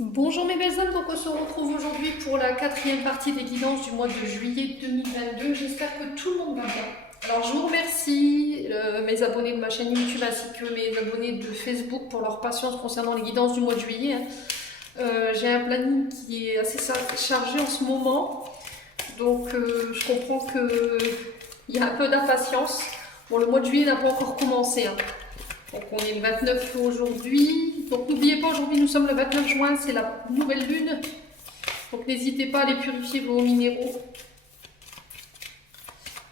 Bonjour mes belles âmes, donc on se retrouve aujourd'hui pour la quatrième partie des guidances du mois de juillet 2022. J'espère que tout le monde va bien. Alors je vous remercie mes abonnés de ma chaîne YouTube ainsi que mes abonnés de Facebook pour leur patience concernant les guidances du mois de juillet. J'ai un planning qui est assez chargé en ce moment, donc je comprends qu'il y a un peu d'impatience. Bon, le mois de juillet n'a pas encore commencé, hein. Donc on est le 29 aujourd'hui. Donc n'oubliez pas, aujourd'hui nous sommes le 29 juin, c'est la nouvelle lune. Donc n'hésitez pas à aller purifier vos minéraux.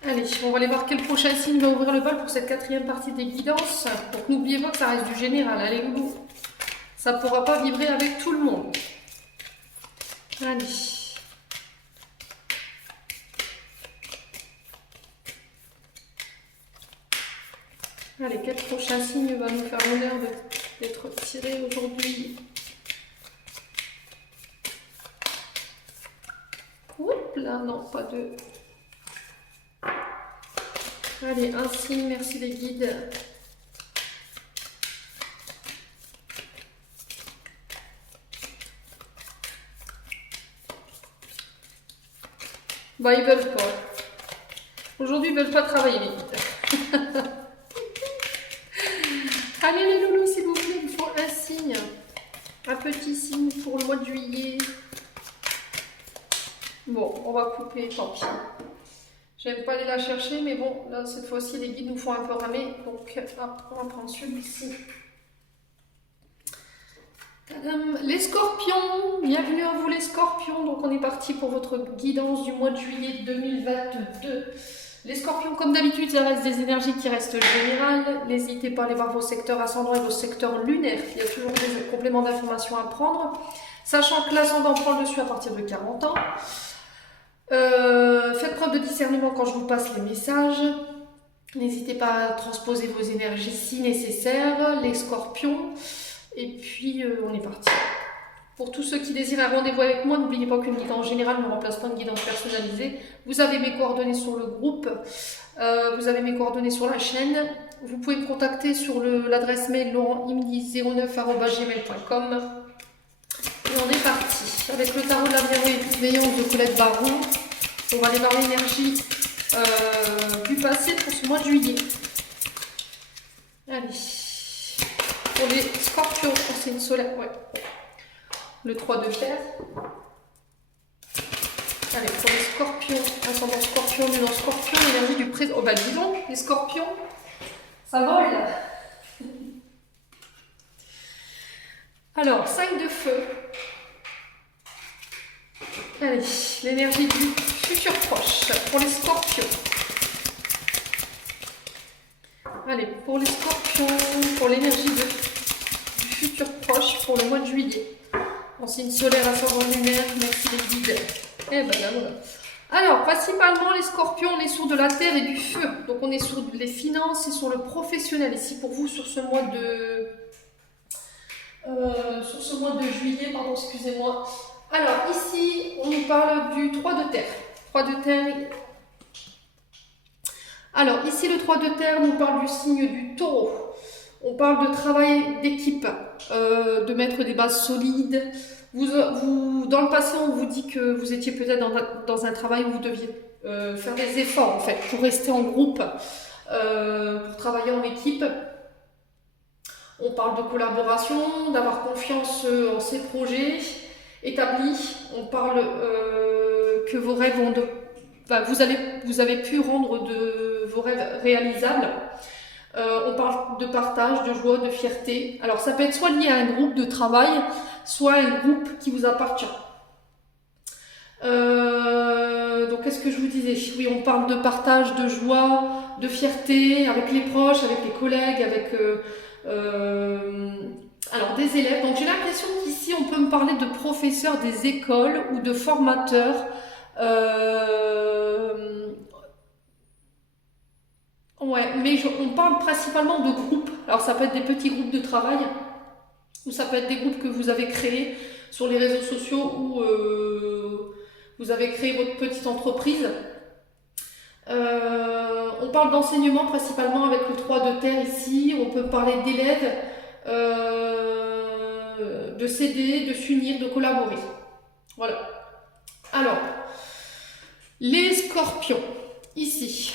Allez, on va aller voir quel prochain signe va ouvrir le bal pour cette quatrième partie des guidances. Donc n'oubliez pas que ça reste du général, allez loulou. Ça ne pourra pas vibrer avec tout le monde. Allez. Allez, quel prochain signe va nous faire l'honneur d'être tiré aujourd'hui? Oups là, non, pas deux. Allez, un signe, merci les guides. Bah, ils veulent pas. Aujourd'hui, ils veulent pas travailler les guides. Allez les loulous, s'il vous plaît, il faut un signe. Un petit signe pour le mois de juillet. Bon, on va couper, tant pis. J'aime pas aller la chercher, mais bon, là, cette fois-ci, les guides nous font un peu ramer. Donc, hop, on va prendre celui-ci. Tadam. Les scorpions, bienvenue à vous les scorpions. Donc, on est parti pour votre guidance du mois de juillet 2022. Les scorpions, comme d'habitude, ça reste des énergies qui restent générales. N'hésitez pas à aller voir vos secteurs ascendants et vos secteurs lunaires. Il y a toujours des compléments d'informations à prendre. Sachant que l'ascendant prend le dessus à partir de 40 ans. Faites preuve de discernement quand je vous passe les messages. N'hésitez pas à transposer vos énergies si nécessaire, les scorpions. Et puis, on est parti. Pour tous ceux qui désirent un rendez-vous avec moi, n'oubliez pas qu'une guidance générale ne remplace pas une guidance personnalisée. Vous avez mes coordonnées sur le groupe, vous avez mes coordonnées sur la chaîne. Vous pouvez me contacter sur l'adresse mail laurentimdi09@gmail.com. Et on est parti avec le tarot de la bienveillance de Colette Baron. On va aller voir l'énergie du passé pour ce mois de juillet. Allez. Pour les scorpions, c'est une solaire, ouais. Le 3 de fer. Allez, pour les scorpions, ascendant scorpion, lunan scorpion, l'énergie du présent. Oh bah dis donc, les scorpions, ça vole. Alors, 5 de feu. Allez, l'énergie du futur proche pour les scorpions. Allez, pour les scorpions, pour l'énergie du futur proche pour le mois de juillet. En signe solaire, ascendant lunaire, merci les guides. Et ben là voilà. Alors, principalement les scorpions, on est sur de la terre et du feu. Donc on est sur les finances et sur le professionnel ici pour vous sur ce mois de... juillet, pardon, excusez-moi. Alors ici, on nous parle du 3 de terre. 3 de terre. Alors ici, le 3 de terre nous parle du signe du taureau. On parle de travail d'équipe, de mettre des bases solides. Dans le passé, on vous dit que vous étiez peut-être dans un travail où vous deviez faire des efforts en fait pour rester en groupe, pour travailler en équipe. On parle de collaboration, d'avoir confiance en ses projets établis. On parle que vos rêves ont enfin, vous avez pu rendre vos rêves réalisables. On parle de partage, de joie, de fierté. Alors ça peut être soit lié à un groupe de travail, soit un groupe qui vous appartient. Donc qu'est-ce que je vous disais? Oui, on parle de partage, de joie, de fierté avec les proches, avec les collègues, avec alors des élèves. Donc j'ai l'impression qu'ici on peut me parler de professeurs des écoles ou de formateurs. Ouais, mais on parle principalement de groupes. Alors ça peut être des petits groupes de travail, ou ça peut être des groupes que vous avez créés sur les réseaux sociaux ou vous avez créé votre petite entreprise. On parle d'enseignement principalement avec le 3 de terre ici. On peut parler d'élèves. de s'aider, de s'unir, de collaborer. Voilà. Alors, les scorpions, ici,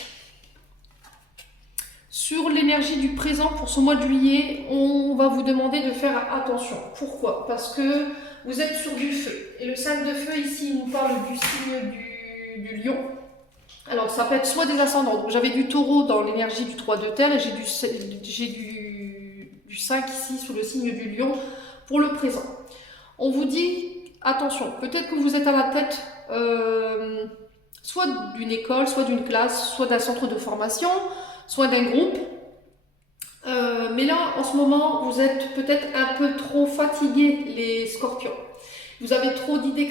sur l'énergie du présent pour ce mois de juillet, on va vous demander de faire attention. Pourquoi? Parce que vous êtes sur du feu. Et le 5 de feu, ici, il nous parle du signe du lion. Alors, ça peut être soit des ascendants. J'avais du taureau dans l'énergie du 3 de terre et j'ai du 5 ici sous le signe du lion pour le présent. On vous dit, attention, peut-être que vous êtes à la tête soit d'une école, soit d'une classe, soit d'un centre de formation, soit d'un groupe. Mais là, en ce moment, vous êtes peut-être un peu trop fatigués, les scorpions. Vous avez trop d'idées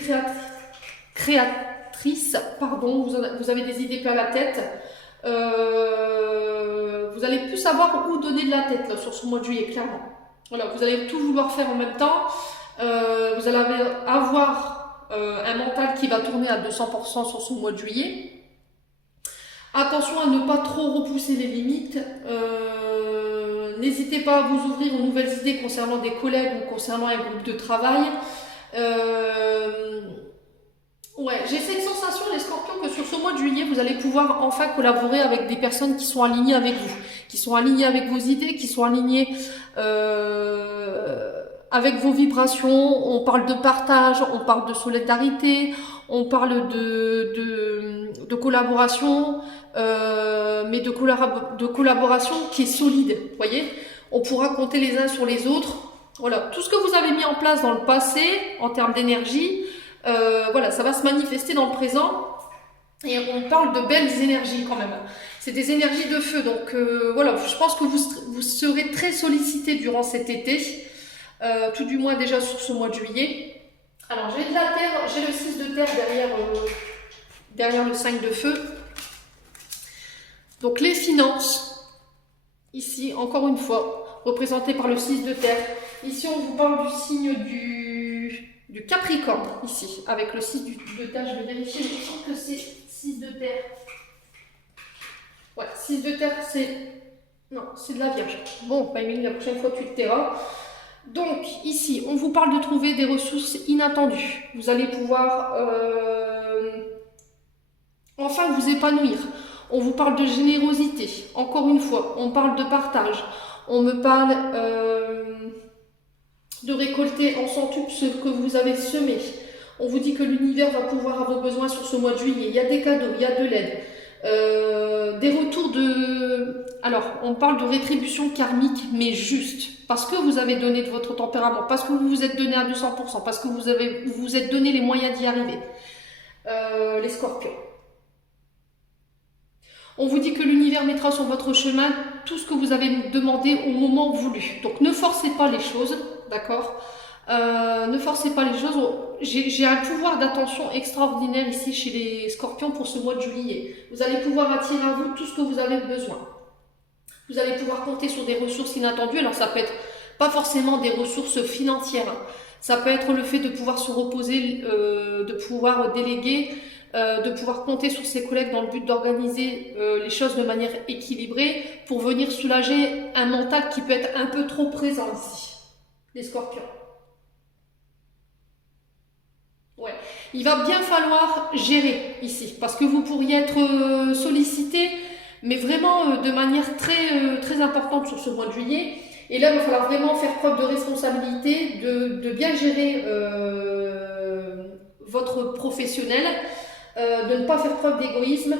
créatrices, pardon, vous avez des idées plein la tête. Vous allez plus savoir où donner de la tête là, sur ce mois de juillet, clairement. Voilà, vous allez tout vouloir faire en même temps. Vous allez avoir un mental qui va tourner à 200% sur ce mois de juillet. Attention à ne pas trop repousser les limites. N'hésitez pas à vous ouvrir aux nouvelles idées concernant des collègues ou concernant un groupe de travail. Ouais, j'ai cette sensation, les scorpions, que sur ce mois de juillet, vous allez pouvoir enfin collaborer avec des personnes qui sont alignées avec vous, qui sont alignées avec vos idées, qui sont alignées avec vos vibrations. On parle de partage, on parle de solidarité, on parle de collaboration, mais de collaboration qui est solide, vous voyez. On pourra compter les uns sur les autres. Voilà, tout ce que vous avez mis en place dans le passé, en termes d'énergie, voilà, ça va se manifester dans le présent. Et on parle de belles énergies quand même. C'est des énergies de feu, donc voilà, je pense que vous serez très sollicité durant cet été, tout du moins déjà sur ce mois de juillet. Alors j'ai de la terre, j'ai le 6 de terre derrière le 5 de feu. Donc les finances, ici encore une fois, représentées par le 6 de terre. Ici on vous parle du signe du Capricorne, ici, avec le 6 de terre. Je vais vérifier, je sens que c'est 6 de terre. Ouais, 6 de terre, c'est... Non, c'est de la Vierge. Bon, bah, Émilie, la prochaine fois, tu te tairas. Donc, ici, on vous parle de trouver des ressources inattendues. Vous allez pouvoir enfin vous épanouir. On vous parle de générosité. Encore une fois, on parle de partage. On me parle de récolter en centuple ce que vous avez semé. On vous dit que l'univers va pouvoir à vos besoins sur ce mois de juillet. Il y a des cadeaux, il y a de l'aide. Des retours de... Alors, on parle de rétribution karmique, mais juste. Parce que vous avez donné de votre tempérament, parce que vous vous êtes donné à 200%, parce que vous vous êtes donné les moyens d'y arriver. Les scorpions. On vous dit que l'univers mettra sur votre chemin tout ce que vous avez demandé au moment voulu. Donc, ne forcez pas les choses, d'accord ? Ne forcez pas les choses. J'ai un pouvoir d'attention extraordinaire ici chez les scorpions pour ce mois de juillet. Vous allez pouvoir attirer à vous tout ce que vous avez besoin. Vous allez pouvoir compter sur des ressources inattendues. Alors ça peut être pas forcément des ressources financières. Ça peut être le fait de pouvoir se reposer, de pouvoir déléguer, de pouvoir compter sur ses collègues dans le but d'organiser les choses de manière équilibrée pour venir soulager un mental qui peut être un peu trop présent ici. Les scorpions. Ouais. Il va bien falloir gérer ici, parce que vous pourriez être sollicité, mais vraiment de manière très importante sur ce mois de juillet. Et là, il va falloir vraiment faire preuve de responsabilité, de bien gérer votre professionnel, de ne pas faire preuve d'égoïsme,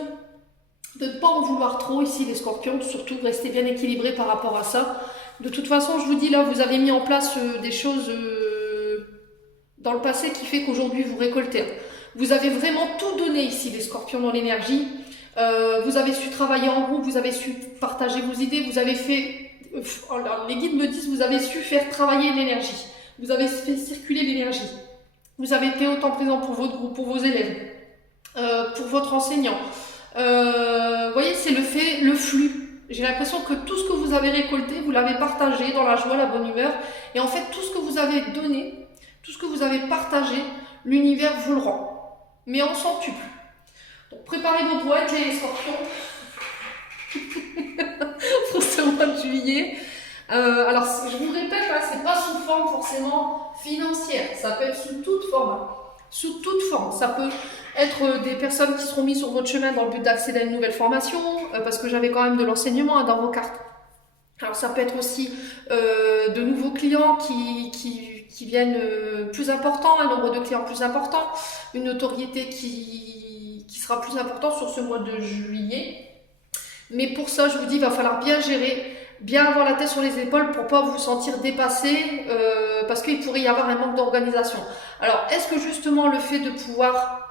de ne pas en vouloir trop ici les scorpions, surtout rester bien équilibré par rapport à ça. De toute façon, je vous dis là, vous avez mis en place des choses... dans le passé qui fait qu'aujourd'hui vous récoltez. Vous avez vraiment tout donné ici les scorpions dans l'énergie. Vous avez su travailler en groupe, vous avez su partager vos idées, vous avez fait, les guides me disent, vous avez su faire travailler l'énergie. Vous avez fait circuler l'énergie. Vous avez été autant présent pour votre groupe, pour vos élèves, pour votre enseignant. Vous voyez, c'est le flux. J'ai l'impression que tout ce que vous avez récolté, vous l'avez partagé dans la joie, la bonne humeur. Et en fait, tout ce que vous avez donné, tout ce que vous avez partagé, l'univers vous le rend. Mais en centuple. Donc préparez vos boîtes, les scorpions. Pour ce mois de juillet. Alors, je vous répète, hein, c'est pas sous forme forcément financière. Ça peut être sous toute forme. Hein. Sous toute forme. Ça peut être des personnes qui seront mises sur votre chemin dans le but d'accéder à une nouvelle formation, parce que j'avais quand même de l'enseignement hein, dans vos cartes. Alors, ça peut être aussi de nouveaux clients qui viennent plus importants, un nombre de clients plus important, une notoriété qui sera plus importante sur ce mois de juillet. Mais pour ça, je vous dis, il va falloir bien gérer, bien avoir la tête sur les épaules pour pas vous sentir dépassé, parce qu'il pourrait y avoir un manque d'organisation. Alors, est-ce que justement le fait de pouvoir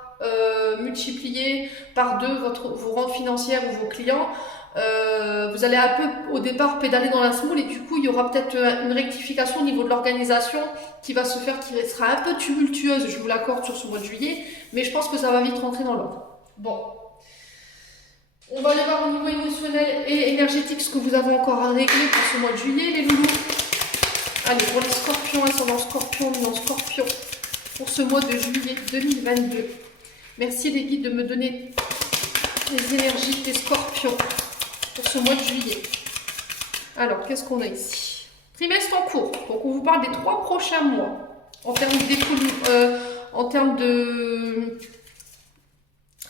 multiplier par deux vos rentes financières ou vos clients, vous allez un peu au départ pédaler dans la semoule et du coup il y aura peut-être une rectification au niveau de l'organisation qui va se faire, qui sera un peu tumultueuse, je vous l'accorde, sur ce mois de juillet, mais je pense que ça va vite rentrer dans l'ordre. Bon. On va aller voir au niveau émotionnel et énergétique ce que vous avez encore à régler pour ce mois de juillet, les loulous. Allez, pour les scorpions, ascendant scorpion, luminant scorpion, pour ce mois de juillet 2022. Merci les guides de me donner les énergies des scorpions pour ce mois de juillet. Alors, qu'est-ce qu'on a ici? Trimestre en cours. Donc, on vous parle des 3 prochains mois en termes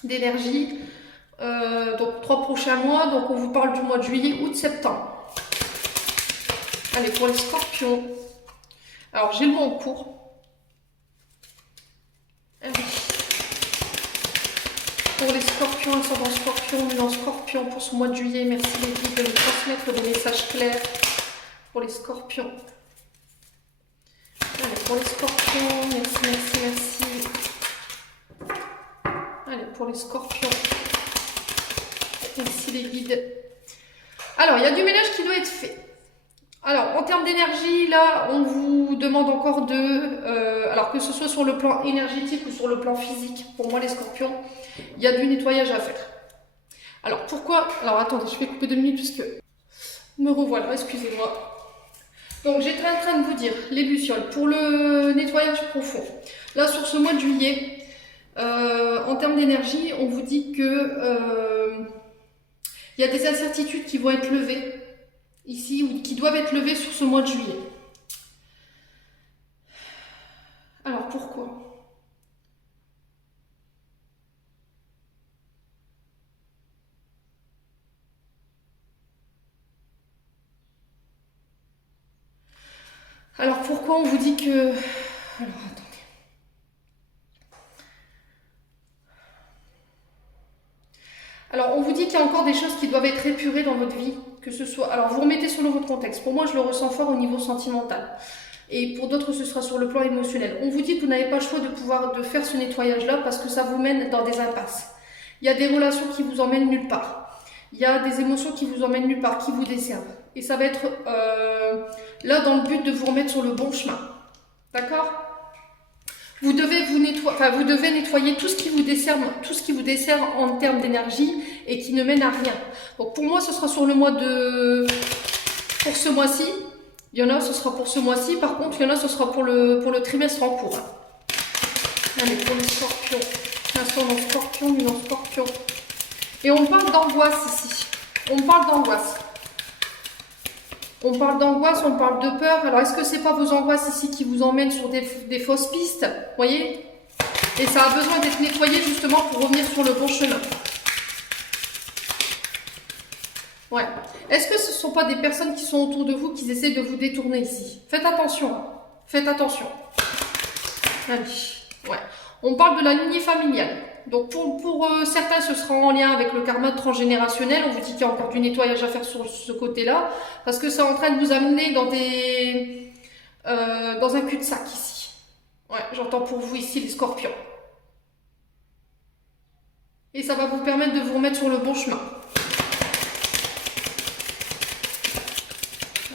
d'énergie. Donc 3 prochains mois, donc on vous parle du mois de juillet, août, septembre. Allez, pour les scorpions. Alors j'ai le mot en cours. Allez. Pour les scorpions, ascendant scorpion, luminant scorpion, pour ce mois de juillet, merci les guides de me transmettre des messages clairs pour les scorpions. Allez, pour les scorpions, merci. Allez, pour les scorpions. Merci les guides. Alors, il y a du ménage qui doit être fait. Alors, en termes d'énergie, là, on vous demande encore alors que ce soit sur le plan énergétique ou sur le plan physique, pour moi les scorpions, il y a du nettoyage à faire. Alors, pourquoi? Alors, attendez, je vais couper 2 minutes puisque me revoilà, excusez-moi. Donc, j'étais en train de vous dire, les lucioles, pour le nettoyage profond. Là, sur ce mois de juillet, en termes d'énergie, on vous dit que il y a des incertitudes qui vont être levées ici ou qui doivent être levées sur ce mois de juillet. Alors pourquoi? Alors pourquoi on vous dit que... Alors attendez. Alors on vous dit qu'il y a encore des choses qui doivent être épurées dans votre vie, que ce soit... Alors vous remettez selon votre contexte. Pour moi, je le ressens fort au niveau sentimental. Et pour d'autres, ce sera sur le plan émotionnel. On vous dit que vous n'avez pas le choix de faire ce nettoyage-là parce que ça vous mène dans des impasses. Il y a des relations qui vous emmènent nulle part. Il y a des émotions qui vous emmènent nulle part, qui vous desservent. Et ça va être là dans le but de vous remettre sur le bon chemin. D'accord? Vous devez nettoyer tout ce qui vous dessert en termes d'énergie et qui ne mène à rien. Donc pour moi, ce sera sur le mois pour ce mois-ci. Il y en a, ce sera pour ce mois-ci. Par contre, il y en a, ce sera pour le trimestre en cours. Allez, pour les scorpions. Ascendant scorpion, luminant scorpion. Et on parle d'angoisse ici. On parle d'angoisse. On parle d'angoisse, on parle de peur. Alors, est-ce que c'est pas vos angoisses ici qui vous emmènent sur des fausses pistes? Vous voyez? Et ça a besoin d'être nettoyé justement pour revenir sur le bon chemin. Ouais. Est-ce que ce ne sont pas des personnes qui sont autour de vous qui essaient de vous détourner ici? Faites attention. Faites attention. Allez. Ouais. On parle de la lignée familiale. Donc pour certains, ce sera en lien avec le karma transgénérationnel. On vous dit qu'il y a encore du nettoyage à faire sur ce côté-là. Parce que c'est en train de vous amener dans un cul-de-sac ici. Ouais, j'entends pour vous ici les scorpions. Et ça va vous permettre de vous remettre sur le bon chemin.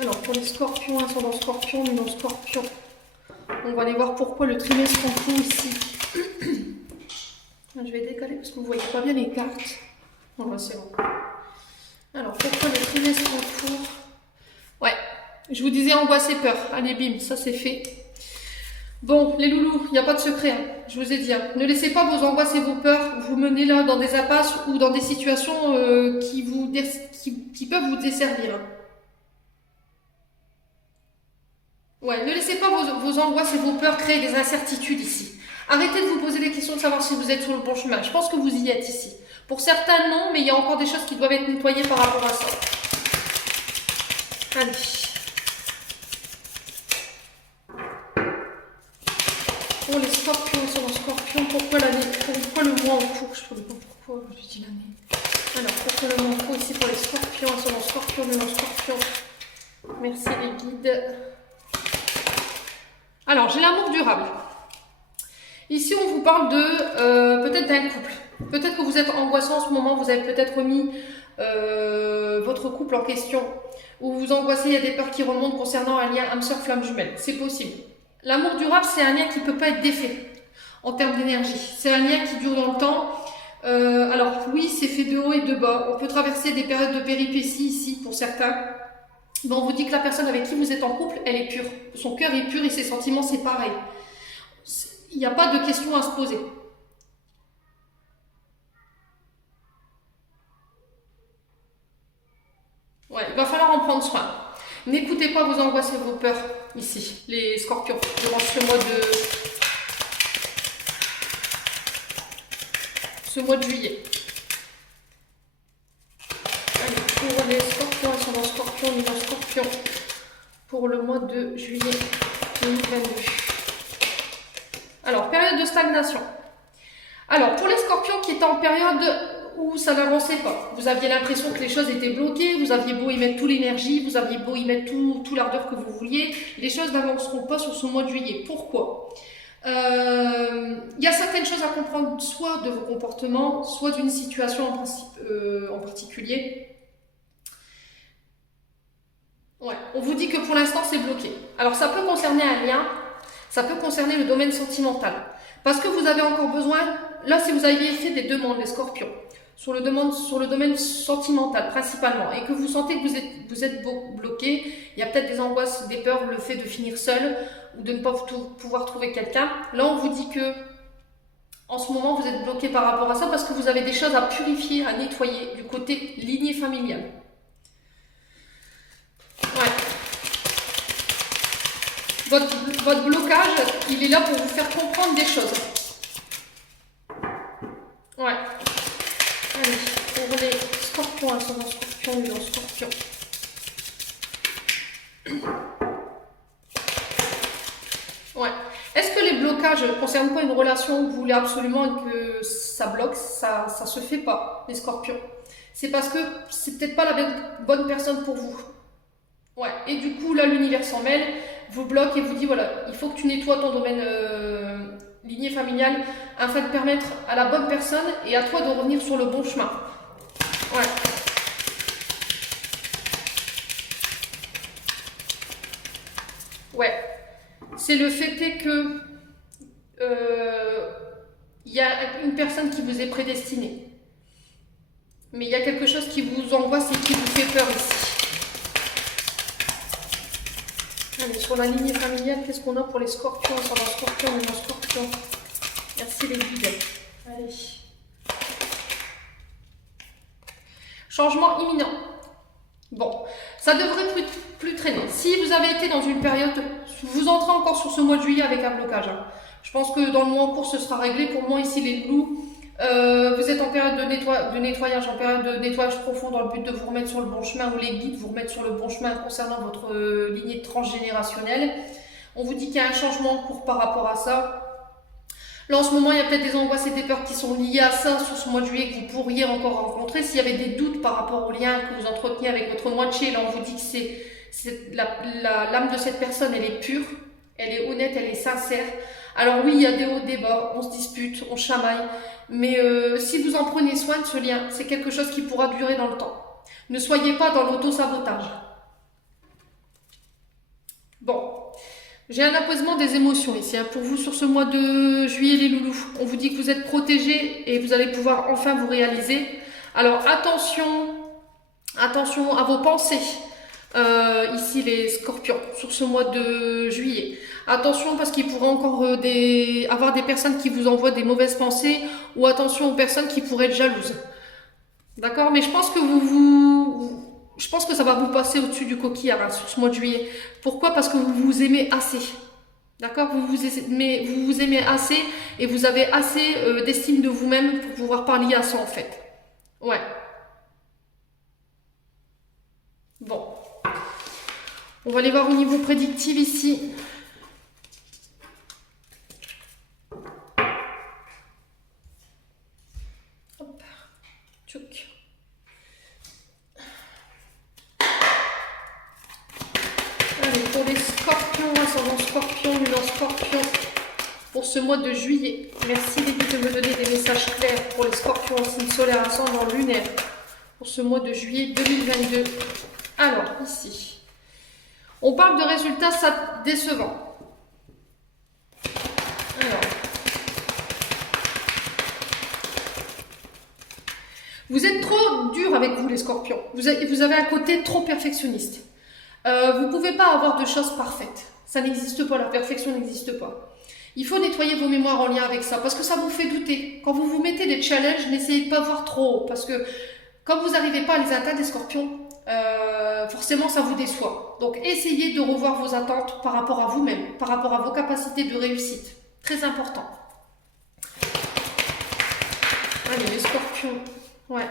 Alors pour les scorpions, ascendant scorpion, luminant scorpion. On va aller voir pourquoi le trimestre en cours ici. Je vais décaler parce que vous ne voyez pas bien les cartes. Bon, là c'est bon. Alors pourquoi le trimestre en cours? Ouais, je vous disais angoisse et peur. Allez, bim, ça c'est fait. Bon, les loulous, il n'y a pas de secret, hein. Je vous ai dit. Hein. Ne laissez pas vos angoisses et vos peurs vous mener là dans des impasses ou dans des situations qui peuvent vous desservir. Hein. Ouais, ne laissez pas vos angoisses et vos peurs créer des incertitudes ici. Arrêtez de vous poser des questions de savoir si vous êtes sur le bon chemin. Je pense que vous y êtes ici. Pour certains, non, mais il y a encore des choses qui doivent être nettoyées par rapport à ça. Allez. Pour les scorpions, sur le scorpion, pourquoi le mois en cours? Je ne sais pas pourquoi je dis l'année. Alors, pourquoi le mois en cours ici pour les scorpions, sur le scorpion, le scorpion. Merci les guides. Alors, j'ai l'amour durable. Ici, on vous parle de peut-être d'un couple. Peut-être que vous êtes angoissant en ce moment, vous avez peut-être remis votre couple en question, ou vous angoissez, il y a des peurs qui remontent concernant un lien âme sœur flamme jumelle. C'est possible. L'amour durable, c'est un lien qui ne peut pas être défait en termes d'énergie. C'est un lien qui dure dans le temps. Alors oui, c'est fait de haut et de bas. On peut traverser des périodes de péripéties ici pour certains. Mais on vous dit que la personne avec qui vous êtes en couple, elle est pure. Son cœur est pur et ses sentiments, c'est pareil. Il n'y a pas de question à se poser. Ouais, il va falloir en prendre soin. N'écoutez pas vos angoisses et vos peurs ici, les scorpions, durant ce mois de juillet. Allez, pour les scorpions, ils sont dans scorpion, on est dans scorpion pour le mois de juillet 2022. Alors, période de stagnation. Alors, pour les scorpions qui étaient en période où ça n'avançait pas, vous aviez l'impression que les choses étaient bloquées, vous aviez beau y mettre toute l'énergie, vous aviez beau y mettre tout l'ardeur que vous vouliez, les choses n'avanceront pas sur ce mois de juillet. Pourquoi ? Il y a certaines choses à comprendre, soit de vos comportements, soit d'une situation en particulier. Ouais, on vous dit que pour l'instant c'est bloqué. Alors ça peut concerner un lien, ça peut concerner le domaine sentimental. Parce que vous avez encore besoin, là si vous aviez fait des demandes, les scorpions, sur le domaine sentimental principalement, et que vous sentez que vous êtes bloqué, il y a peut-être des angoisses, des peurs, le fait de finir seul, ou de ne pas pouvoir trouver quelqu'un. Là on vous dit que en ce moment vous êtes bloqué par rapport à ça, parce que vous avez des choses à purifier, à nettoyer du côté lignée familiale. Ouais. Votre blocage, il est là pour vous faire comprendre des choses. Ouais. Allez, pour les scorpions, elles sont dans scorpion, lui dans scorpion. Ouais. Est-ce que les blocages ne concernent pas une relation où vous voulez absolument que ça bloque? Ça se fait pas, les scorpions. C'est parce que c'est peut-être pas la bonne personne pour vous. Ouais. Et du coup, là, l'univers s'en mêle, vous bloque et vous dit, voilà, il faut que tu nettoies ton domaine lignée familiale afin de permettre à la bonne personne et à toi de revenir sur le bon chemin. Ouais. Ouais. C'est le fait est que il y a une personne qui vous est prédestinée. Mais il y a quelque chose qui vous angoisse et qui vous fait peur ici. Allez, sur la lignée familiale, qu'est-ce qu'on a pour les scorpions? Sur les scorpions, les scorpions. Merci les guides. Allez. Changement imminent. Bon, ça devrait plus traîner. Si vous avez été dans une période, vous entrez encore sur ce mois de juillet avec un blocage. Hein. Je pense que dans le mois en cours, ce sera réglé. Pour moi, ici, les loups, vous êtes en période de nettoyage, en période de nettoyage profond dans le but de vous remettre sur le bon chemin, ou les guides vous remettre sur le bon chemin concernant votre lignée transgénérationnelle. On vous dit qu'il y a un changement en cours par rapport à ça. Là, en ce moment, il y a peut-être des angoisses et des peurs qui sont liées à ça sur ce mois de juillet que vous pourriez encore rencontrer. S'il y avait des doutes par rapport au lien que vous entreteniez avec votre moitié, là, on vous dit que l'âme de cette personne, elle est pure, elle est honnête, elle est sincère. Alors oui, il y a des hauts, des bas, on se dispute, on chamaille, mais si vous en prenez soin de ce lien, c'est quelque chose qui pourra durer dans le temps. Ne soyez pas dans l'auto-sabotage. Bon. J'ai un apaisement des émotions ici hein, pour vous sur ce mois de juillet les loulous. On vous dit que vous êtes protégés et vous allez pouvoir enfin vous réaliser. Alors attention à vos pensées ici les scorpions sur ce mois de juillet. Attention parce qu'il pourrait encore avoir des personnes qui vous envoient des mauvaises pensées ou attention aux personnes qui pourraient être jalouses. D'accord? Mais je pense que je pense que ça va vous passer au-dessus du coquillard hein, sur ce mois de juillet. Pourquoi? Parce que vous vous aimez assez. D'accord? Vous vous aimez assez et vous avez assez d'estime de vous-même pour pouvoir parler à ça en fait. Ouais. Bon. On va aller voir au niveau prédictif ici. Hop. Tchouk. Allez, pour les scorpions, ascendant scorpion, lunaire scorpion, pour ce mois de juillet. Merci les guides de me donner des messages clairs pour les scorpions, signe solaire, ascendant lunaire, pour ce mois de juillet 2022. Alors, ici, on parle de résultats décevants. Alors, vous êtes trop dur avec vous les scorpions. Vous avez un côté trop perfectionniste. Vous ne pouvez pas avoir de choses parfaites. Ça n'existe pas, la perfection n'existe pas. Il faut nettoyer vos mémoires en lien avec ça, parce que ça vous fait douter. Quand vous vous mettez des challenges, n'essayez pas de voir trop haut, parce que quand vous n'arrivez pas à les atteindre, les scorpions, forcément ça vous déçoit. Donc essayez de revoir vos attentes par rapport à vous-même, par rapport à vos capacités de réussite. Très important. Allez, les scorpions. Ouais.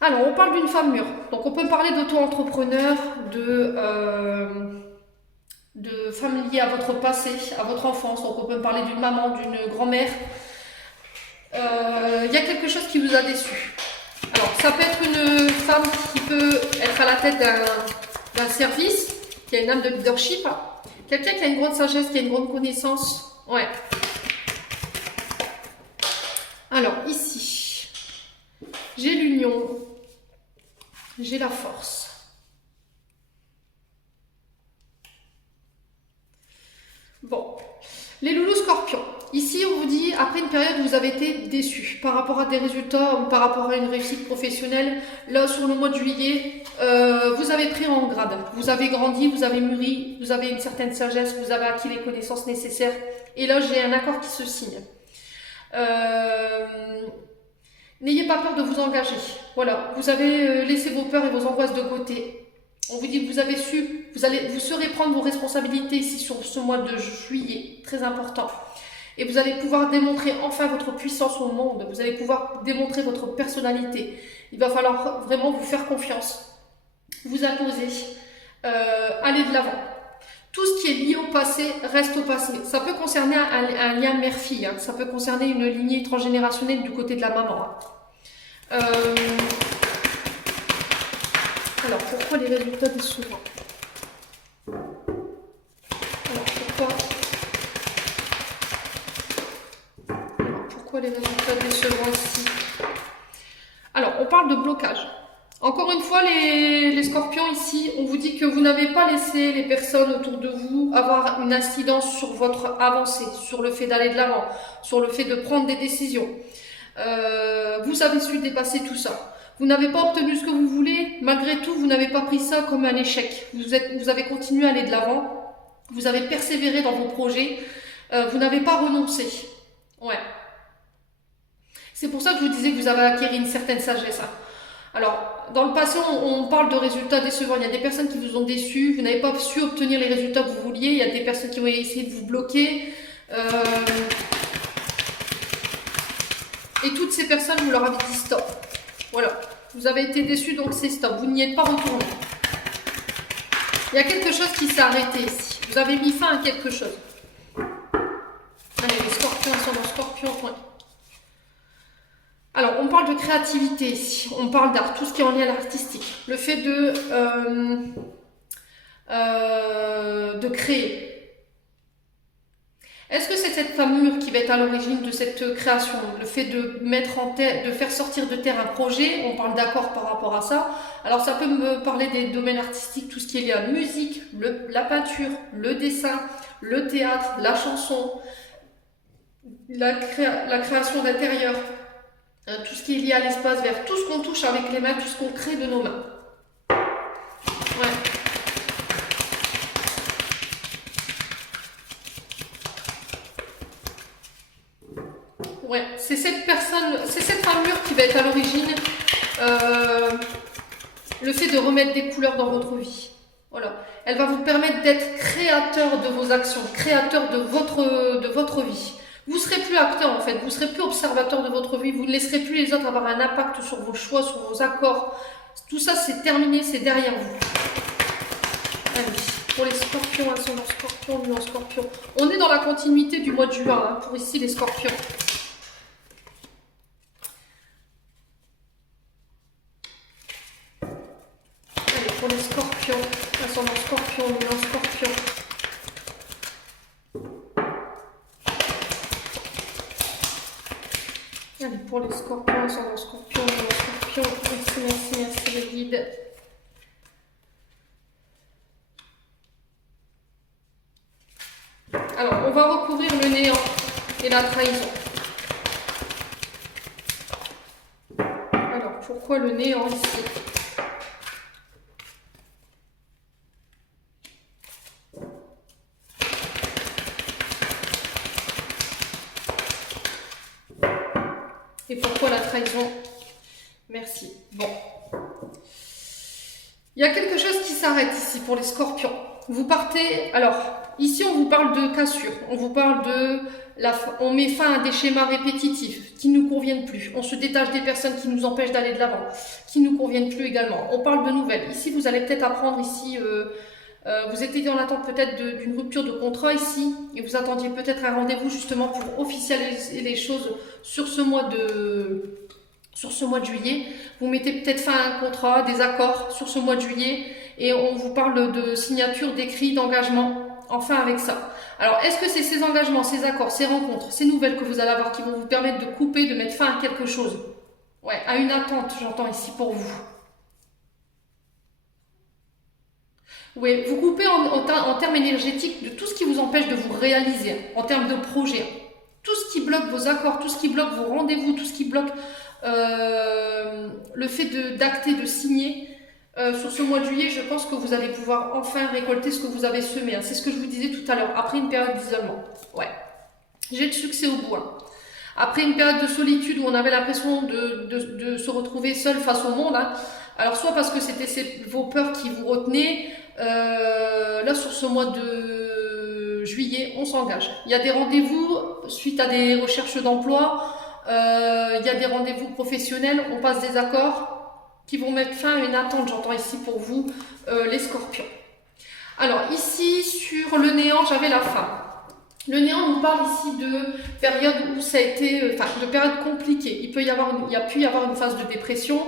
Alors, on parle d'une femme mûre. Donc, on peut parler d'auto-entrepreneur, de femmes liées à votre passé, à votre enfance. Donc, on peut parler d'une maman, d'une grand-mère. Il y a quelque chose qui vous a déçu. Alors, ça peut être une femme qui peut être à la tête d'un service, qui a une âme de leadership. Quelqu'un qui a une grande sagesse, qui a une grande connaissance. Ouais. Alors, ici, j'ai l'union. J'ai la force. Bon, les loulous scorpions. Ici, on vous dit, après une période où vous avez été déçus par rapport à des résultats ou par rapport à une réussite professionnelle, là, sur le mois de juillet, vous avez pris en grade. Vous avez grandi, vous avez mûri, vous avez une certaine sagesse, vous avez acquis les connaissances nécessaires. Et là, j'ai un accord qui se signe. N'ayez pas peur de vous engager. Voilà, vous avez laissé vos peurs et vos angoisses de côté. On vous dit que vous avez su, vous saurez prendre vos responsabilités ici sur ce mois de juillet, très important. Et vous allez pouvoir démontrer enfin votre puissance au monde. Vous allez pouvoir démontrer votre personnalité. Il va falloir vraiment vous faire confiance, vous imposer, aller de l'avant. Tout ce qui est lié au passé reste au passé. Ça peut concerner un lien mère-fille, hein. Ça peut concerner une lignée transgénérationnelle du côté de la maman. Hein. Alors, pourquoi les résultats décevants? Pourquoi les résultats décevants ici? Alors, on parle de blocage. Encore une fois, les scorpions ici, on vous dit que vous n'avez pas laissé les personnes autour de vous avoir une incidence sur votre avancée, sur le fait d'aller de l'avant, sur le fait de prendre des décisions. Vous avez su dépasser tout ça. Vous n'avez pas obtenu ce que vous voulez, malgré tout, vous n'avez pas pris ça comme un échec. Vous avez continué à aller de l'avant, vous avez persévéré dans vos projets, vous n'avez pas renoncé. Ouais. C'est pour ça que je vous disais que vous avez acquis une certaine sagesse. Hein. Alors, dans le passé, on parle de résultats décevants. Il y a des personnes qui vous ont déçu, vous n'avez pas su obtenir les résultats que vous vouliez. Il y a des personnes qui ont essayé de vous bloquer. Et toutes ces personnes, vous leur avez dit stop. Voilà, vous avez été déçus, donc c'est stop. Vous n'y êtes pas retourné. Il y a quelque chose qui s'est arrêté ici. Vous avez mis fin à quelque chose. Allez, les scorpions sont dans scorpion. Ouais. Alors, on parle de créativité ici, on parle d'art, tout ce qui est en lien à l'artistique. Le fait de créer. Est-ce que c'est cette femme mûre qui va être à l'origine de cette création? Le fait de mettre en terre, de faire sortir de terre un projet, on parle d'accord par rapport à ça. Alors, ça peut me parler des domaines artistiques, tout ce qui est lié à la musique, la peinture, le dessin, le théâtre, la chanson, la création d'intérieur. Tout ce qui est lié à l'espace vert, tout ce qu'on touche avec les mains, tout ce qu'on crée de nos mains. Ouais. Ouais, c'est cette personne, c'est cette femme mûre qui va être à l'origine le fait de remettre des couleurs dans votre vie. Voilà. Elle va vous permettre d'être créateur de vos actions, créateur de votre vie. Vous ne serez plus acteur en fait, vous ne serez plus observateur de votre vie, vous ne laisserez plus les autres avoir un impact sur vos choix, sur vos accords. Tout ça c'est terminé, c'est derrière vous. Allez, pour les scorpions, ascendant scorpion, lui en scorpion. On est dans la continuité du mois de juin hein, pour ici les scorpions. Allez, pour les scorpions, ascendant scorpion, lui en scorpion. Allez, pour les scorpions, ascendant scorpion, lui en scorpion. Merci les guides. Alors, on va recouvrir le néant et la trahison. Alors, pourquoi le néant ici? Et pourquoi la trahison? Merci. Bon. Il y a quelque chose qui s'arrête ici pour les scorpions. Vous partez... Alors, ici, on vous parle de cassure. On vous parle de... On met fin à des schémas répétitifs qui ne nous conviennent plus. On se détache des personnes qui nous empêchent d'aller de l'avant, qui ne nous conviennent plus également. On parle de nouvelles. Ici, vous allez peut-être apprendre ici... vous étiez en attente peut-être d'une rupture de contrat ici et vous attendiez peut-être un rendez-vous justement pour officialiser les choses sur ce mois de juillet. Vous mettez peut-être fin à un contrat, des accords sur ce mois de juillet et on vous parle de signature, d'écrit, d'engagement, enfin avec ça. Alors est-ce que c'est ces engagements, ces accords, ces rencontres, ces nouvelles que vous allez avoir qui vont vous permettre de couper, de mettre fin à quelque chose? Ouais, à une attente, j'entends ici pour vous. Oui, vous coupez en termes énergétiques de tout ce qui vous empêche de vous réaliser, en termes de projet. Tout ce qui bloque vos accords, tout ce qui bloque vos rendez-vous, tout ce qui bloque le fait d'acter, de signer. Sur ce mois de juillet, je pense que vous allez pouvoir enfin récolter ce que vous avez semé. Hein. C'est ce que je vous disais tout à l'heure, après une période d'isolement. Ouais, j'ai le succès au bout. Hein. Après une période de solitude où on avait l'impression de se retrouver seul face au monde, hein. Alors soit parce que c'était vos peurs qui vous retenaient, là sur ce mois de juillet, on s'engage. Il y a des rendez-vous suite à des recherches d'emploi, il y a des rendez-vous professionnels, on passe des accords qui vont mettre fin à une attente, j'entends ici pour vous, les scorpions. Alors ici, sur le néant, j'avais la femme. Le néant nous parle ici de période où ça a été, de période compliquée. Il y a pu y avoir une phase de dépression.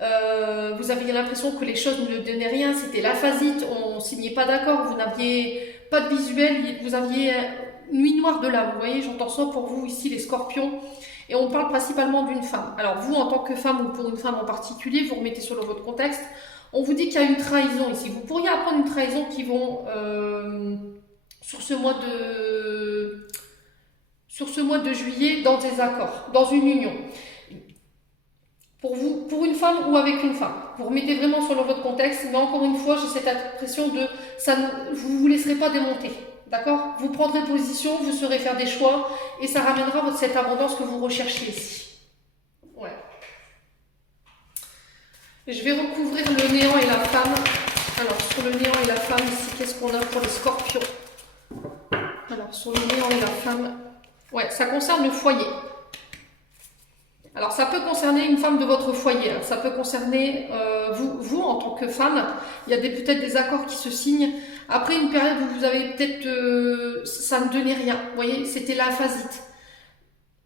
Vous aviez l'impression que les choses ne donnaient rien, c'était l'aphasite, on ne signait pas d'accord, vous n'aviez pas de visuel, vous aviez une nuit noire de l'âme. Vous voyez, j'entends ça pour vous ici, les scorpions. Et on parle principalement d'une femme. Alors vous, en tant que femme ou pour une femme en particulier, vous remettez sur votre contexte. On vous dit qu'il y a une trahison ici. Vous pourriez apprendre une trahison qui vont... sur ce mois de juillet dans des accords, dans une union. Pour vous, pour une femme ou avec une femme. Vous remettez vraiment sur votre contexte, mais encore une fois, j'ai cette impression de ça, vous ne vous laisserez pas démonter. D'accord? Vous prendrez position, vous saurez faire des choix et ça ramènera cette abondance que vous recherchez ici. Ouais. Je vais recouvrir le néant et la femme. Alors, sur le néant et la femme, ici, qu'est-ce qu'on a pour les scorpions? Alors, sur le néant et la femme, ouais, ça concerne le foyer. Alors, ça peut concerner une femme de votre foyer, hein. Ça peut concerner vous en tant que femme. Il y a peut-être des accords qui se signent. Après une période où vous avez peut-être... ça ne donnait rien. Vous voyez, c'était l'aphasite.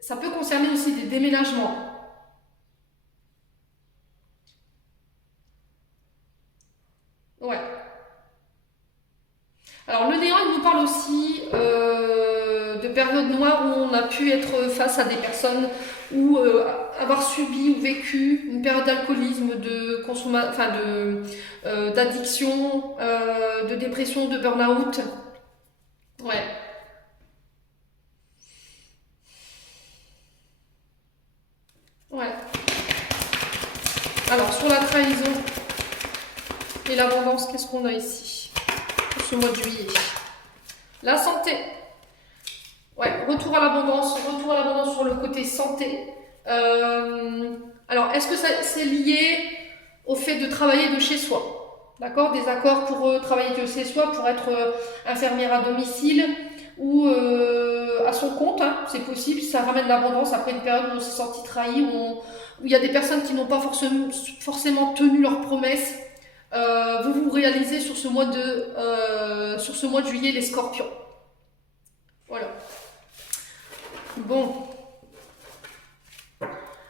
Ça peut concerner aussi des déménagements. Ouais. Alors, le néant, il nous parle aussi de périodes noires où on a pu être face à des personnes ou avoir subi ou vécu une période d'alcoolisme, d'addiction, de dépression, de burn-out. Ouais. Ouais. Alors, sur la trahison et l'abondance, qu'est-ce qu'on a ici pour ce mois de juillet? La santé. Ouais, retour à l'abondance sur le côté santé. Alors, est-ce que c'est lié au fait de travailler de chez soi. D'accord? Des accords pour travailler de chez soi, pour être infirmière à domicile ou à son compte, hein, c'est possible, ça ramène l'abondance après une période où on s'est senti trahi, où il y a des personnes qui n'ont pas forcément tenu leurs promesses. Vous vous réalisez sur ce mois de juillet les scorpions. Voilà. Bon.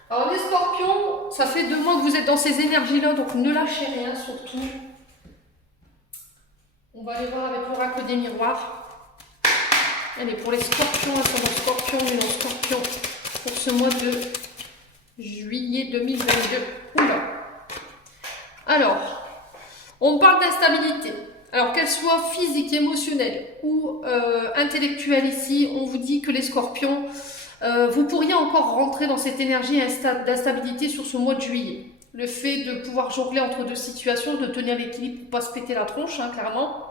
Alors les scorpions, ça fait 2 mois que vous êtes dans ces énergies-là, donc ne lâchez rien surtout. On va aller voir avec l'oracle des miroirs. Allez, pour les scorpions, ascendant scorpion, mais non scorpion, pour ce mois de juillet 2022. Oula. Alors, on parle d'instabilité. Alors, qu'elle soit physique, émotionnelle ou intellectuelle ici, on vous dit que les scorpions, vous pourriez encore rentrer dans cette énergie d'instabilité sur ce mois de juillet. Le fait de pouvoir jongler entre 2 situations, de tenir l'équilibre pour ne pas se péter la tronche, hein, clairement.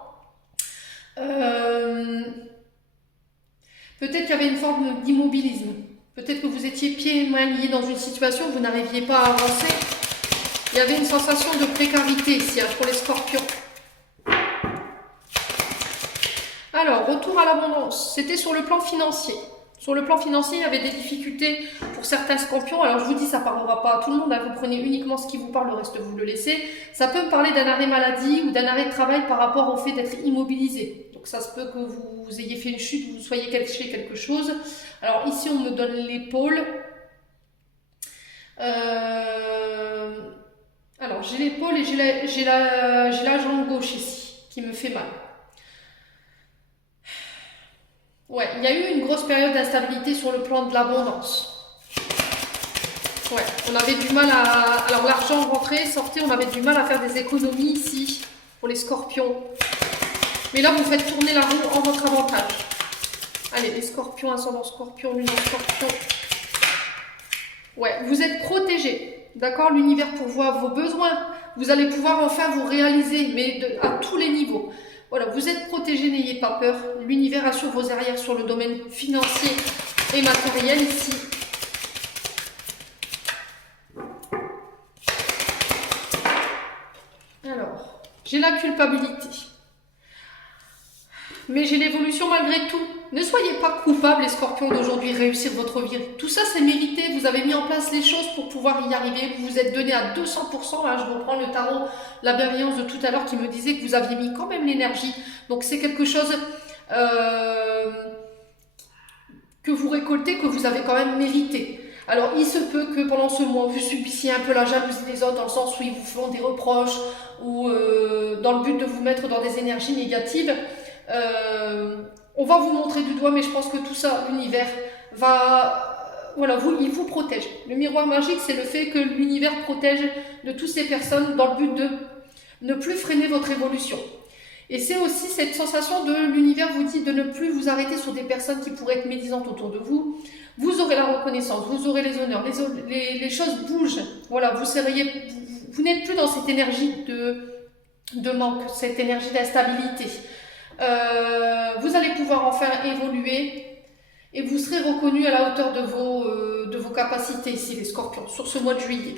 Peut-être qu'il y avait une forme d'immobilisme. Peut-être que vous étiez pieds et mains liés dans une situation, vous n'arriviez pas à avancer. Il y avait une sensation de précarité ici, hein, pour les scorpions. Alors, retour à l'abondance. C'était sur le plan financier. Sur le plan financier, il y avait des difficultés pour certains scorpions. Alors, je vous dis, ça ne parlera pas à tout le monde. Hein. Vous prenez uniquement ce qui vous parle, le reste, vous le laissez. Ça peut me parler d'un arrêt maladie ou d'un arrêt de travail par rapport au fait d'être immobilisé. Donc, ça se peut que vous ayez fait une chute, vous soyez caché quelque chose. Alors, ici, on me donne l'épaule. Alors, j'ai l'épaule et j'ai la jambe gauche ici, qui me fait mal. Ouais, il y a eu une grosse période d'instabilité sur le plan de l'abondance. Ouais, on avait du mal à... Alors l'argent rentrait, sortait, on avait du mal à faire des économies ici, pour les scorpions. Mais là, vous faites tourner la roue en votre avantage. Allez, les scorpions, ascendant scorpion, lune en scorpion. Ouais, vous êtes protégés, d'accord? L'univers pourvoit vos besoins. Vous allez pouvoir enfin vous réaliser, mais à tous les niveaux. Voilà, vous êtes protégés, n'ayez pas peur. L'univers assure vos arrières sur le domaine financier et matériel ici. Alors, j'ai la culpabilité. Mais j'ai l'évolution malgré tout. Ne soyez pas coupables, les scorpions d'aujourd'hui, réussir votre vie. Tout ça, c'est mérité. Vous avez mis en place les choses pour pouvoir y arriver. Vous vous êtes donné à 200%. Là, je reprends le tarot, la bienveillance de tout à l'heure qui me disait que vous aviez mis quand même l'énergie. Donc, c'est quelque chose que vous récoltez, que vous avez quand même mérité. Alors, il se peut que pendant ce mois, vous subissiez un peu la jalousie des autres, dans le sens où ils vous font des reproches ou dans le but de vous mettre dans des énergies négatives. On va vous montrer du doigt, mais je pense que tout ça, l'univers va, voilà, il vous protège. Le miroir magique, c'est le fait que l'univers protège de toutes ces personnes dans le but de ne plus freiner votre évolution. Et c'est aussi cette sensation de l'univers vous dit de ne plus vous arrêter sur des personnes qui pourraient être médisantes autour de vous. Vous aurez la reconnaissance, vous aurez les honneurs, les choses bougent. Voilà, vous n'êtes plus dans cette énergie de manque, cette énergie d'instabilité. Vous allez pouvoir enfin évoluer et vous serez reconnu à la hauteur de vos capacités ici, les scorpions, sur ce mois de juillet.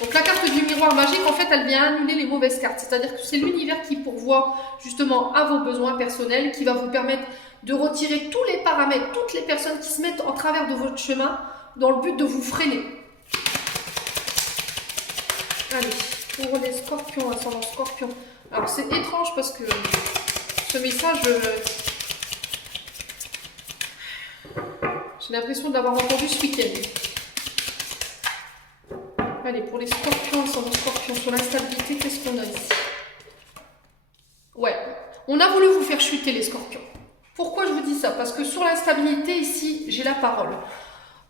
Donc la carte du miroir magique, en fait, elle vient annuler les mauvaises cartes. C'est-à-dire que c'est l'univers qui pourvoit justement à vos besoins personnels, qui va vous permettre de retirer tous les paramètres, toutes les personnes qui se mettent en travers de votre chemin dans le but de vous freiner. Allez, pour les scorpions, ascendant scorpion. Alors c'est étrange parce que ce message, j'ai l'impression de l'avoir entendu ce week-end. Allez, pour les scorpions, ascendant scorpion, sur l'instabilité, qu'est-ce qu'on a ici? Ouais, on a voulu vous faire chuter les scorpions. Pourquoi je vous dis ça? Parce que sur l'instabilité, ici, j'ai la parole.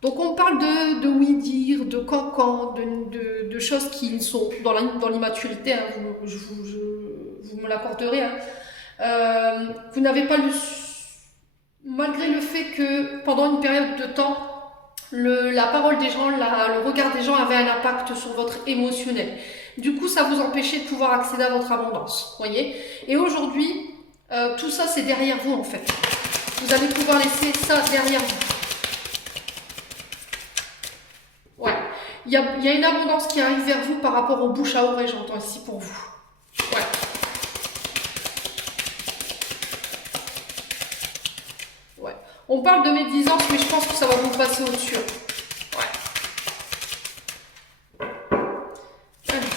Donc on parle de oui-dire, de cancan, de choses qui sont dans l'immaturité, hein, vous me l'accorderez. Hein. Vous n'avez pas malgré le fait que pendant une période de temps, la parole des gens, le regard des gens avait un impact sur votre émotionnel. Du coup, ça vous empêchait de pouvoir accéder à votre abondance, voyez. Et aujourd'hui, tout ça, c'est derrière vous, en fait. Vous allez pouvoir laisser ça derrière vous. Ouais. Il il y a une abondance qui arrive vers vous par rapport au bouche à oreille, j'entends ici pour vous. Ouais. Ouais. On parle de médisance, mais je pense que ça va vous passer au-dessus. Ouais. Allez.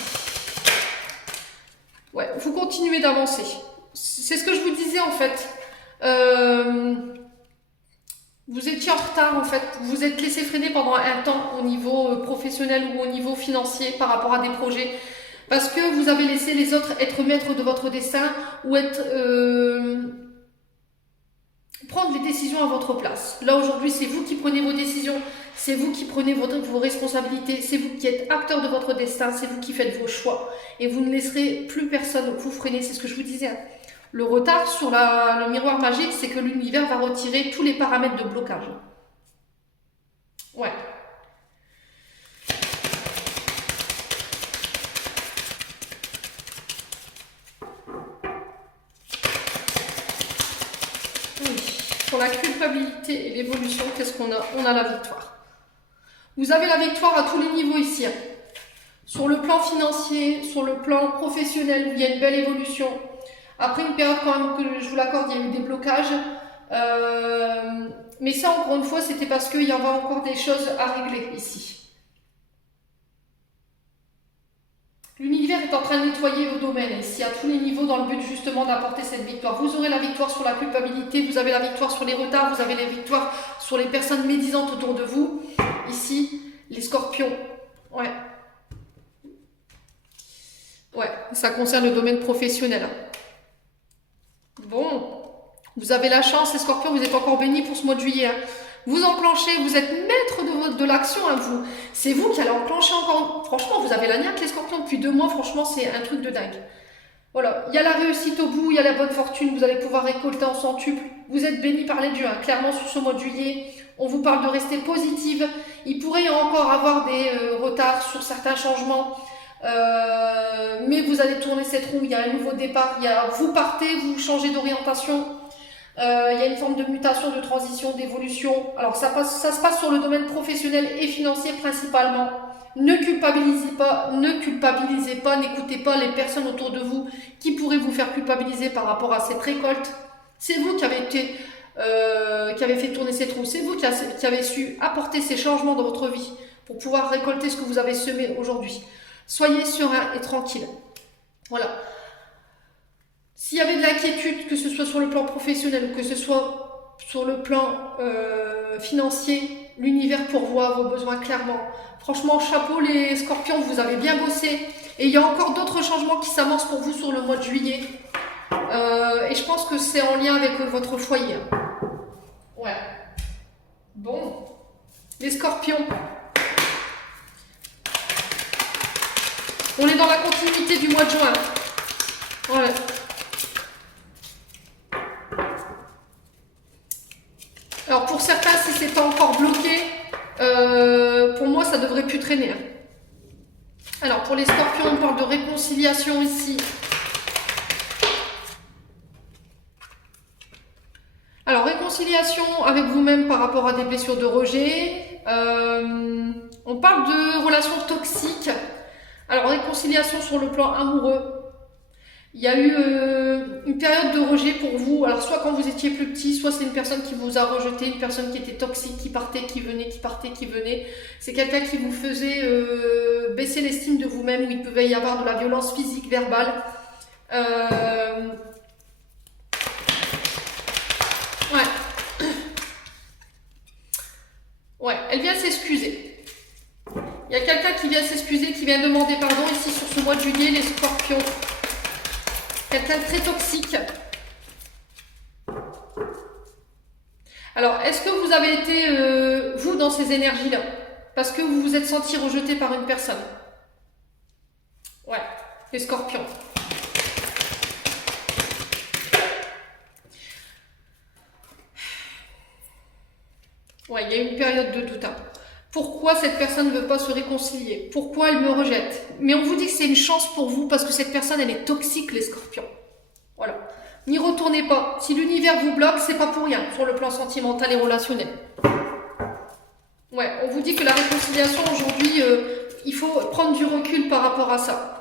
Ouais, vous continuez d'avancer. C'est ce que je vous disais en fait. Vous étiez en retard en fait. Vous vous êtes laissé freiner pendant un temps au niveau professionnel ou au niveau financier par rapport à des projets. Parce que vous avez laissé les autres être maîtres de votre destin ou être... prendre les décisions à votre place. Là aujourd'hui, c'est vous qui prenez vos décisions, c'est vous qui prenez vos responsabilités, c'est vous qui êtes acteur de votre destin, c'est vous qui faites vos choix. Et vous ne laisserez plus personne vous freiner, c'est ce que je vous disais. Hein. Le retard sur le miroir magique, c'est que l'univers va retirer tous les paramètres de blocage. Ouais. Pour la culpabilité et l'évolution, qu'est-ce qu'on a? On a la victoire. Vous avez la victoire à tous les niveaux ici. Hein. Sur le plan financier, sur le plan professionnel, il y a une belle évolution. Après une période quand même que je vous l'accorde, il y a eu des blocages. Mais ça, encore une fois, c'était parce qu'il y avait encore des choses à régler ici. L'univers est en train de nettoyer vos domaines ici à tous les niveaux dans le but justement d'apporter cette victoire. Vous aurez la victoire sur la culpabilité, vous avez la victoire sur les retards, vous avez la victoire sur les personnes médisantes autour de vous. Ici, les scorpions. Ouais. Ouais, ça concerne le domaine professionnel. Bon, vous avez la chance, les scorpions, vous êtes encore bénis pour ce mois de juillet. Hein. Vous enclenchez, vous êtes maître de l'action, hein, vous. C'est vous qui allez enclencher encore. Franchement, vous avez la niaque, les scorpions, depuis 2 mois. Franchement, c'est un truc de dingue. Voilà, il y a la réussite au bout, il y a la bonne fortune. Vous allez pouvoir récolter en centuple. Vous êtes bénis par les dieux. Hein. Clairement, sur ce mois de juillet, on vous parle de rester positive. Il pourrait y encore avoir des retards sur certains changements. Mais vous allez tourner cette roue. Il y a un nouveau départ. Vous partez, vous changez d'orientation. Il y a une forme de mutation, de transition, d'évolution. Alors ça se passe sur le domaine professionnel et financier principalement. Ne culpabilisez pas, n'écoutez pas les personnes autour de vous qui pourraient vous faire culpabiliser par rapport à cette récolte. C'est vous qui avez fait tourner cette roue, c'est vous qui avez su apporter ces changements dans votre vie pour pouvoir récolter ce que vous avez semé aujourd'hui. Soyez serein et tranquille. Voilà. S'il y avait de l'inquiétude, que ce soit sur le plan professionnel ou que ce soit sur le plan financier, l'univers pourvoit vos besoins clairement. Franchement, chapeau les scorpions, vous avez bien bossé. Et il y a encore d'autres changements qui s'amorcent pour vous sur le mois de juillet. Et je pense que c'est en lien avec votre foyer. Ouais. Bon. Les scorpions. On est dans la continuité du mois de juin. Voilà. Alors pour certains, si c'est pas encore bloqué, pour moi ça devrait plus traîner. Hein. Alors pour les scorpions, on parle de réconciliation ici. Alors réconciliation avec vous-même par rapport à des blessures de rejet. On parle de relations toxiques. Alors réconciliation sur le plan amoureux. Il y a eu une période de rejet pour vous, alors soit quand vous étiez plus petit, soit c'est une personne qui vous a rejeté, une personne qui était toxique, qui partait, qui venait, qui partait, qui venait. C'est quelqu'un qui vous faisait baisser l'estime de vous-même, où il pouvait y avoir de la violence physique, verbale. Ouais. Ouais, elle vient s'excuser. Il y a quelqu'un qui vient s'excuser, qui vient demander pardon ici sur ce mois de juillet, les scorpions. Quelqu'un de très toxique. Alors, est-ce que vous avez été, vous, dans ces énergies-là? Parce que vous vous êtes senti rejeté par une personne? Ouais, les scorpions. Ouais, il y a une période de doute. Hein. Pourquoi cette personne ne veut pas se réconcilier? Pourquoi elle me rejette? Mais on vous dit que c'est une chance pour vous parce que cette personne, elle est toxique, les scorpions. Voilà. N'y retournez pas. Si l'univers vous bloque, c'est pas pour rien sur le plan sentimental et relationnel. Ouais, on vous dit que la réconciliation aujourd'hui, il faut prendre du recul par rapport à ça.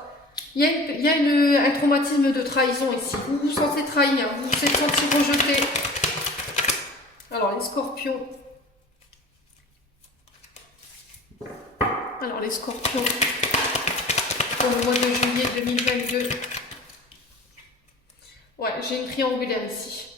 Il y a un traumatisme de trahison ici. Vous vous sentez trahi, hein, vous vous êtes senti rejeté. Alors les scorpions. Alors les scorpions, pour le mois de juillet 2022. Ouais, j'ai une triangulaire ici.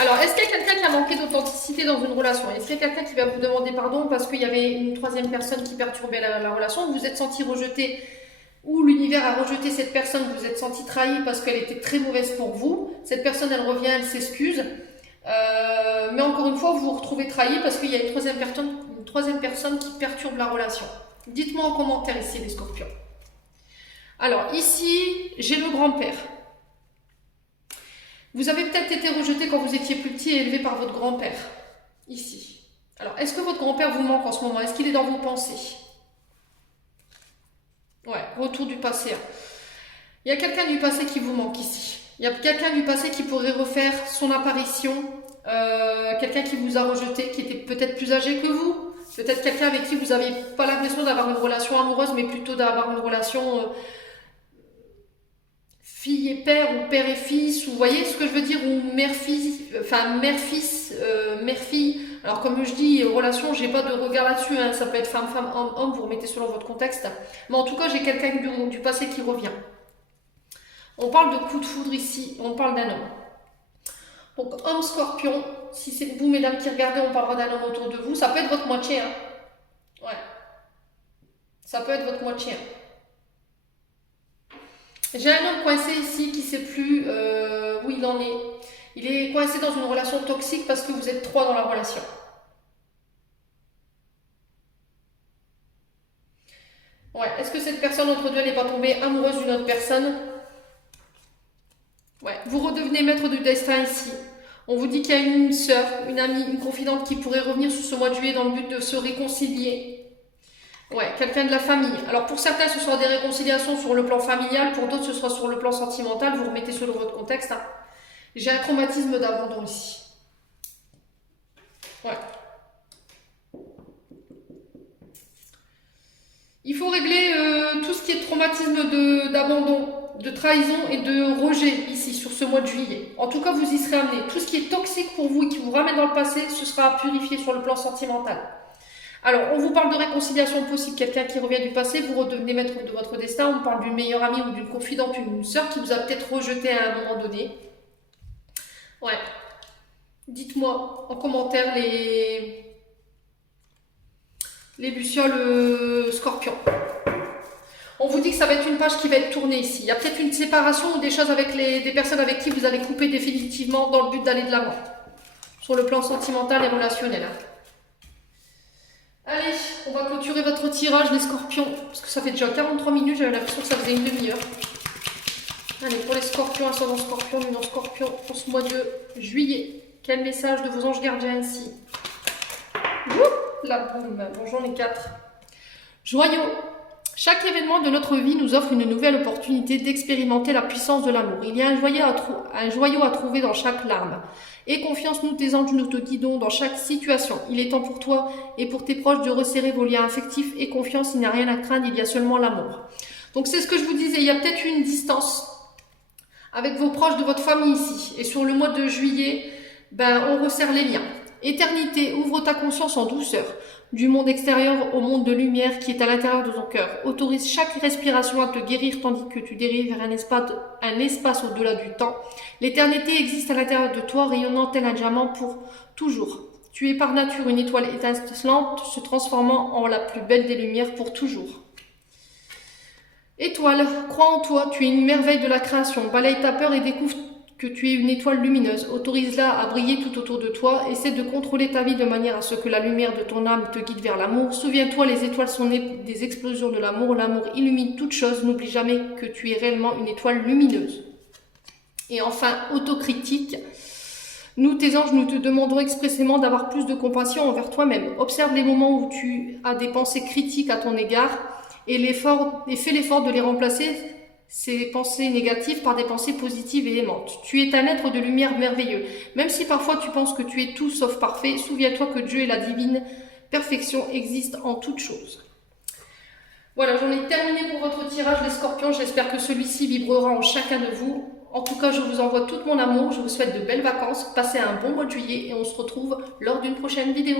Alors, est-ce qu'il y a quelqu'un qui a manqué d'authenticité dans une relation? Est-ce qu'il y a quelqu'un qui va vous demander pardon parce qu'il y avait une troisième personne qui perturbait la relation? Vous vous êtes senti rejeté ou l'univers a rejeté cette personne, vous vous êtes senti trahi parce qu'elle était très mauvaise pour vous. Cette personne, elle revient, elle s'excuse. Mais encore une fois, vous vous retrouvez trahi parce qu'il y a une troisième personne qui perturbe la relation. Dites-moi en commentaire ici, les scorpions. Alors, ici, j'ai le grand-père. Vous avez peut-être été rejeté quand vous étiez plus petit et élevé par votre grand-père. Ici. Alors, est-ce que votre grand-père vous manque en ce moment? Est-ce qu'il est dans vos pensées? Ouais, retour du passé. Il y a quelqu'un du passé qui vous manque ici. Il y a quelqu'un du passé qui pourrait refaire son apparition. Quelqu'un qui vous a rejeté, qui était peut-être plus âgé que vous. Peut-être quelqu'un avec qui vous n'avez pas l'impression d'avoir une relation amoureuse, mais plutôt d'avoir une relation fille et père, ou père et fils, ou vous voyez ce que je veux dire, ou mère-fille, enfin mère-fils, mère-fille. Alors comme je dis, relation, j'ai pas de regard là-dessus, hein, ça peut être femme-femme, homme-homme, vous remettez selon votre contexte. Mais en tout cas, j'ai quelqu'un du passé qui revient. On parle de coup de foudre ici, on parle d'un homme. Donc homme scorpion, si c'est vous mesdames qui regardez, on parlera d'un homme autour de vous, ça peut être votre moitié. Hein. Ouais. Ça peut être votre moitié. Hein. J'ai un homme coincé ici qui ne sait plus où il en est. Il est coincé dans une relation toxique parce que vous êtes trois dans la relation. Ouais, est-ce que cette personne entre deux, elle n'est pas tombée amoureuse d'une autre personne? Ouais, vous redevenez maître du destin ici. On vous dit qu'il y a une sœur, une amie, une confidente qui pourrait revenir sous ce mois de juillet dans le but de se réconcilier. Ouais, quelqu'un de la famille. Alors pour certains, ce sera des réconciliations sur le plan familial, pour d'autres, ce sera sur le plan sentimental. Vous remettez selon votre contexte. Hein. J'ai un traumatisme d'abandon ici. Ouais. Il faut régler tout ce qui est traumatisme d'abandon, de trahison et de rejet ici, sur ce mois de juillet. En tout cas, vous y serez amené. Tout ce qui est toxique pour vous et qui vous ramène dans le passé, ce sera purifié sur le plan sentimental. Alors, on vous parle de réconciliation possible, quelqu'un qui revient du passé, vous redevenez maître de votre destin, on parle d'une meilleure amie ou d'une confidente, une sœur qui vous a peut-être rejeté à un moment donné. Ouais. Dites-moi en commentaire les lucioles scorpions. On vous dit que ça va être une page qui va être tournée ici. Il y a peut-être une séparation ou des choses avec des personnes avec qui vous allez couper définitivement dans le but d'aller de l'avant. Sur le plan sentimental et relationnel. Hein. Allez, on va clôturer votre tirage les scorpions, parce que ça fait déjà 43 minutes, j'avais l'impression que ça faisait une demi-heure. Allez, pour les scorpions, ascendant scorpion, lumière scorpion, pour ce mois de juillet. Quel message de vos anges gardiens ici? Ouh, la boum, bonjour les 4. Joyau. Chaque événement de notre vie nous offre une nouvelle opportunité d'expérimenter la puissance de l'amour. Il y a un joyau à trouver dans chaque larme. Aie confiance, nous tes anges, nous te guidons dans chaque situation. Il est temps pour toi et pour tes proches de resserrer vos liens affectifs. Aie confiance, il n'y a rien à craindre, il y a seulement l'amour. Donc c'est ce que je vous disais, il y a peut-être une distance avec vos proches de votre famille ici. Et sur le mois de juillet, on resserre les liens. Éternité, ouvre ta conscience en douceur. Du monde extérieur au monde de lumière qui est à l'intérieur de ton cœur. Autorise chaque respiration à te guérir tandis que tu dérives vers un espace au-delà du temps. L'éternité existe à l'intérieur de toi, rayonnant tel un diamant pour toujours. Tu es par nature une étoile étincelante, se transformant en la plus belle des lumières pour toujours. Étoile, crois en toi, tu es une merveille de la création. Balaye ta peur et découvre que tu es une étoile lumineuse. Autorise-la à briller tout autour de toi. Essaie de contrôler ta vie de manière à ce que la lumière de ton âme te guide vers l'amour. Souviens-toi, les étoiles sont nées des explosions de l'amour. L'amour illumine toute chose. N'oublie jamais que tu es réellement une étoile lumineuse. Et enfin, autocritique. Nous, tes anges, nous te demandons expressément d'avoir plus de compassion envers toi-même. Observe les moments où tu as des pensées critiques à ton égard et fais l'effort de les remplacer ces pensées négatives par des pensées positives et aimantes. Tu es un être de lumière merveilleux. Même si parfois tu penses que tu es tout sauf parfait, souviens-toi que Dieu et la divine perfection existent en toutes choses. Voilà, j'en ai terminé pour votre tirage les scorpions. J'espère que celui-ci vibrera en chacun de vous. En tout cas, je vous envoie tout mon amour. Je vous souhaite de belles vacances. Passez un bon mois de juillet et on se retrouve lors d'une prochaine vidéo.